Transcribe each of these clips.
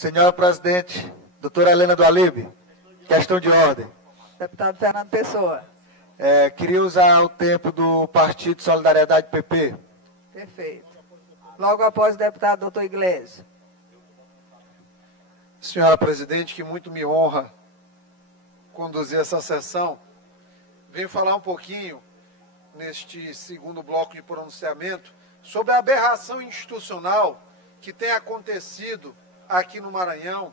Senhora presidente, doutora Helena do Alibe, questão de ordem. Deputado Fernando Pessoa. Queria usar o tempo do Partido Solidariedade PP. Perfeito. Logo após o deputado doutor Iglesias. Senhora presidente, que muito me honra conduzir essa sessão, venho falar um pouquinho, neste segundo bloco de pronunciamento, sobre a aberração institucional que tem acontecido aqui no Maranhão,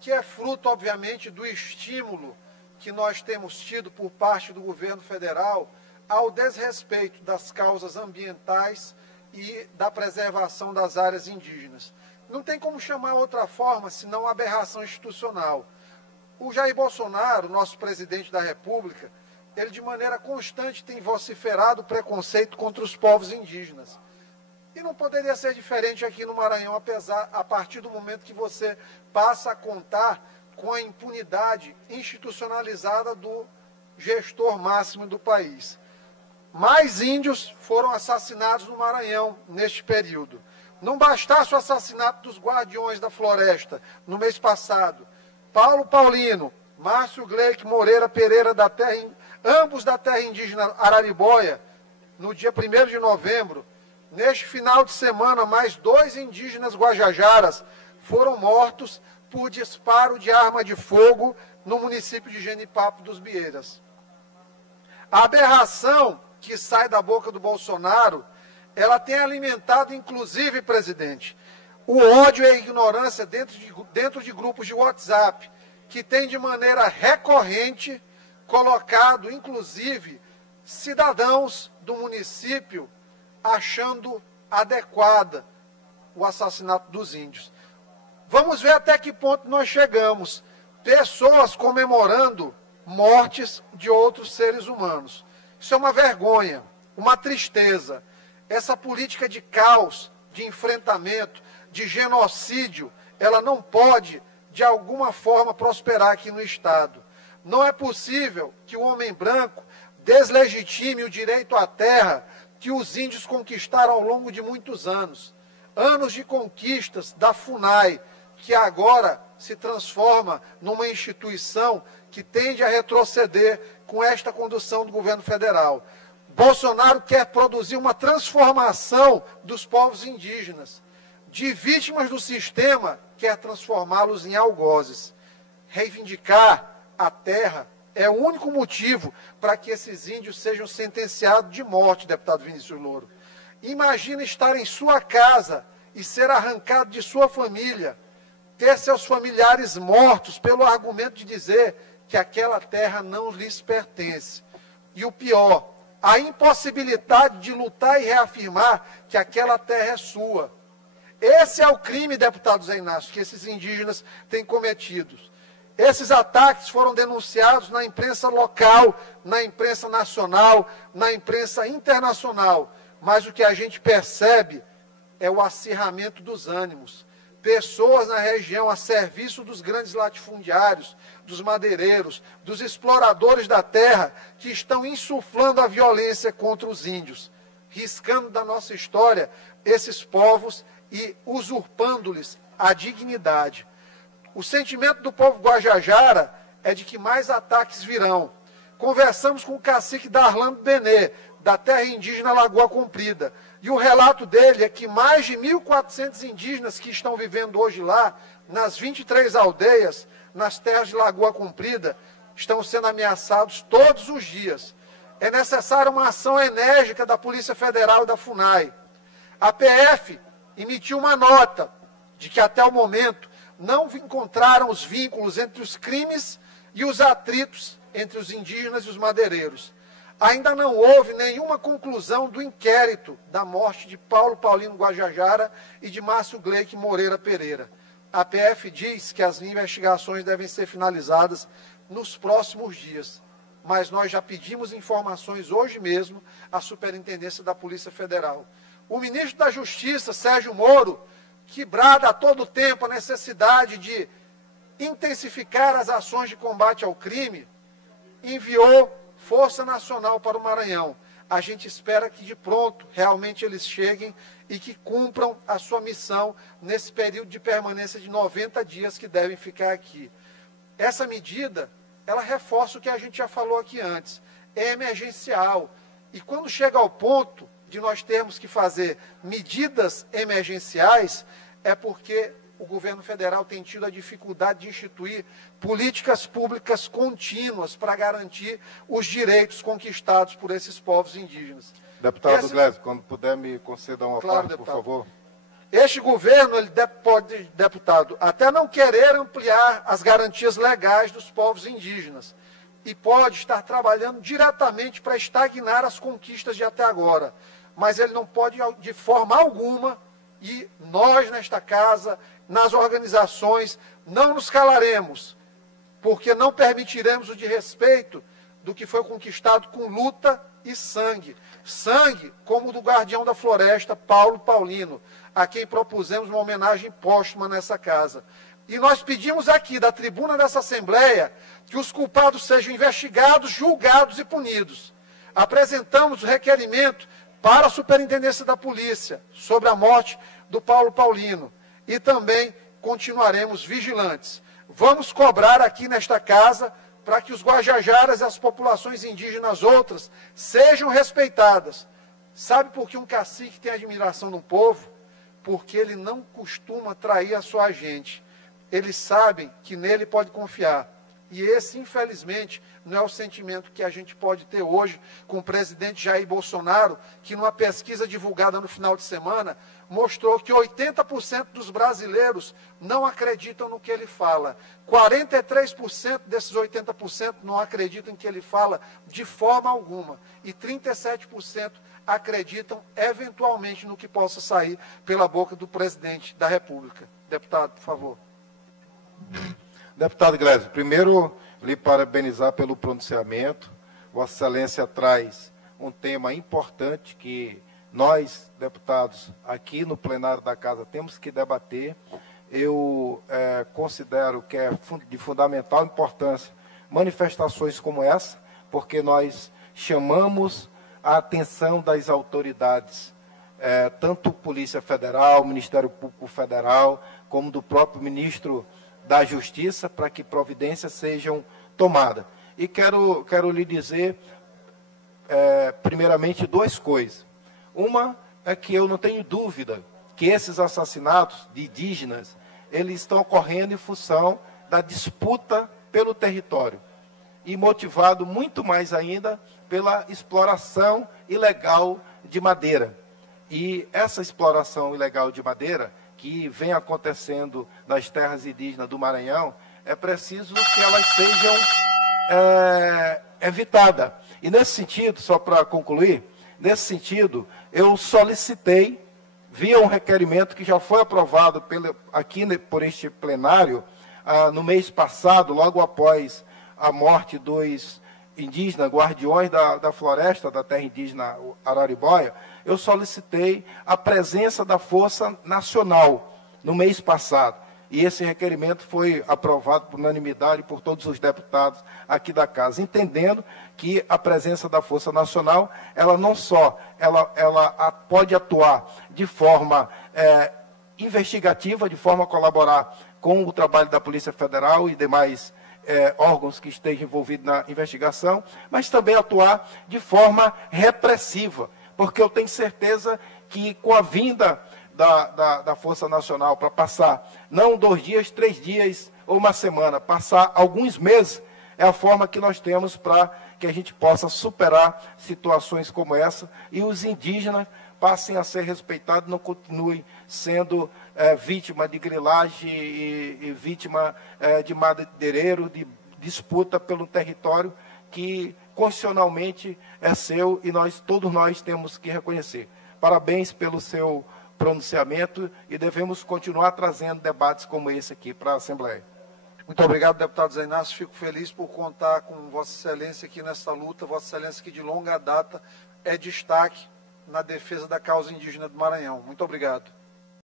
que é fruto, obviamente, do estímulo que nós temos tido por parte do governo federal ao desrespeito das causas ambientais e da preservação das áreas indígenas. Não tem como chamar outra forma senão aberração institucional. O Jair Bolsonaro, nosso presidente da República, ele de maneira constante tem vociferado o preconceito contra os povos indígenas. E não poderia ser diferente aqui no Maranhão, a partir do momento que você passa a contar com a impunidade institucionalizada do gestor máximo do país. Mais índios foram assassinados no Maranhão neste período. Não bastasse o assassinato dos guardiões da floresta no mês passado, Paulo Paulino, Márcio Gleick Moreira Pereira, ambos da terra indígena Araribóia, no dia 1º de novembro, neste final de semana, mais 2 indígenas guajajaras foram mortos por disparo de arma de fogo no município de Genipapo dos Bieiras. A aberração que sai da boca do Bolsonaro, ela tem alimentado, inclusive, presidente, o ódio e a ignorância dentro de grupos de WhatsApp, que tem de maneira recorrente colocado, inclusive, cidadãos do município achando adequada o assassinato dos índios. Vamos ver até que ponto nós chegamos. Pessoas comemorando mortes de outros seres humanos. Isso é uma vergonha, uma tristeza. Essa política de caos, de enfrentamento, de genocídio, ela não pode, de alguma forma, prosperar aqui no Estado. Não é possível que o homem branco deslegitime o direito à terra que os índios conquistaram ao longo de muitos anos. Anos de conquistas da FUNAI, que agora se transforma numa instituição que tende a retroceder com esta condução do governo federal. Bolsonaro quer produzir uma transformação dos povos indígenas. De vítimas do sistema, quer transformá-los em algozes. Reivindicar a terra é o único motivo para que esses índios sejam sentenciados de morte, deputado Vinícius Louro. Imagina estar em sua casa e ser arrancado de sua família, ter seus familiares mortos pelo argumento de dizer que aquela terra não lhes pertence. E o pior, a impossibilidade de lutar e reafirmar que aquela terra é sua. Esse é o crime, deputado Zé Inácio, que esses indígenas têm cometido. Esses ataques foram denunciados na imprensa local, na imprensa nacional, na imprensa internacional. Mas o que a gente percebe é o acirramento dos ânimos. Pessoas na região a serviço dos grandes latifundiários, dos madeireiros, dos exploradores da terra, que estão insuflando a violência contra os índios, riscando da nossa história esses povos e usurpando-lhes a dignidade. O sentimento do povo guajajara é de que mais ataques virão. Conversamos com o cacique Darlando Benê, da terra indígena Lagoa Comprida. E o relato dele é que mais de 1.400 indígenas que estão vivendo hoje lá, nas 23 aldeias, nas terras de Lagoa Comprida, estão sendo ameaçados todos os dias. É necessária uma ação enérgica da Polícia Federal e da FUNAI. A PF emitiu uma nota de que até o momento não encontraram os vínculos entre os crimes e os atritos entre os indígenas e os madeireiros. Ainda não houve nenhuma conclusão do inquérito da morte de Paulo Paulino Guajajara e de Márcio Gleick Moreira Pereira. A PF diz que as investigações devem ser finalizadas nos próximos dias, mas nós já pedimos informações hoje mesmo à Superintendência da Polícia Federal. O ministro da Justiça, Sérgio Moro, que brada a todo tempo a necessidade de intensificar as ações de combate ao crime, enviou Força Nacional para o Maranhão. A gente espera que de pronto realmente eles cheguem e que cumpram a sua missão nesse período de permanência de 90 dias que devem ficar aqui. Essa medida, ela reforça o que a gente já falou aqui antes, é emergencial. E quando chega ao ponto de nós termos que fazer medidas emergenciais, é porque o governo federal tem tido a dificuldade de instituir políticas públicas contínuas para garantir os direitos conquistados por esses povos indígenas. Deputado Glésio, quando puder me conceder uma parte, por favor. Este governo, ele pode, deputado, até não querer ampliar as garantias legais dos povos indígenas e pode estar trabalhando diretamente para estagnar as conquistas de até agora, mas ele não pode, de forma alguma, e nós nesta casa, nas organizações, não nos calaremos, porque não permitiremos o desrespeito do que foi conquistado com luta e sangue. Sangue como o do guardião da floresta, Paulo Paulino, a quem propusemos uma homenagem póstuma nessa casa. E nós pedimos aqui, da tribuna dessa Assembleia, que os culpados sejam investigados, julgados e punidos. Apresentamos o requerimento para a Superintendência da Polícia sobre a morte do Paulo Paulino. E também continuaremos vigilantes. Vamos cobrar aqui nesta casa para que os guajajaras e as populações indígenas outras sejam respeitadas. Sabe por que um cacique tem admiração no povo? Porque ele não costuma trair a sua gente. Eles sabem que nele pode confiar. E esse, infelizmente, não é o sentimento que a gente pode ter hoje com o presidente Jair Bolsonaro, que numa pesquisa divulgada no final de semana, mostrou que 80% dos brasileiros não acreditam no que ele fala. 43% desses 80% não acreditam em que ele fala de forma alguma. E 37% acreditam eventualmente no que possa sair pela boca do presidente da República. Deputado, por favor. Deputado Glésio, primeiro lhe parabenizar pelo pronunciamento. Vossa Excelência traz um tema importante que nós, deputados, aqui no plenário da Casa, temos que debater. Eu considero que é de fundamental importância manifestações como essa, porque nós chamamos a atenção das autoridades, tanto Polícia Federal, Ministério Público Federal, como do próprio ministro da Justiça, para que providências sejam tomadas. E quero lhe dizer, primeiramente, duas coisas. Uma é que eu não tenho dúvida que esses assassinatos de indígenas, eles estão ocorrendo em função da disputa pelo território e motivado muito mais ainda pela exploração ilegal de madeira. E essa exploração ilegal de madeira que vem acontecendo nas terras indígenas do Maranhão, é preciso que elas sejam evitadas. E nesse sentido, só para concluir, nesse sentido, eu solicitei, via um requerimento que já foi aprovado aqui por este plenário, no mês passado, logo após a morte dos indígenas, guardiões da floresta, da terra indígena Araribóia, eu solicitei a presença da Força Nacional no mês passado. E esse requerimento foi aprovado por unanimidade por todos os deputados aqui da Casa, entendendo que a presença da Força Nacional, ela não só ela pode atuar de forma investigativa, de forma a colaborar com o trabalho da Polícia Federal e demais órgãos que estejam envolvidos na investigação, mas também atuar de forma repressiva, porque eu tenho certeza que com a vinda da Força Nacional para passar, não 2 dias, 3 dias ou uma semana, passar alguns meses, é a forma que nós temos para que a gente possa superar situações como essa e os indígenas passem a ser respeitados, não continuem sendo vítima de grilagem e vítima de madeireiro, de disputa pelo território que constitucionalmente é seu e todos nós temos que reconhecer. Parabéns pelo seu pronunciamento e devemos continuar trazendo debates como esse aqui para a Assembleia. Muito obrigado, deputado Zé Inácio. Fico feliz por contar com Vossa Excelência aqui nessa luta. Vossa Excelência que de longa data é destaque na defesa da causa indígena do Maranhão. Muito obrigado.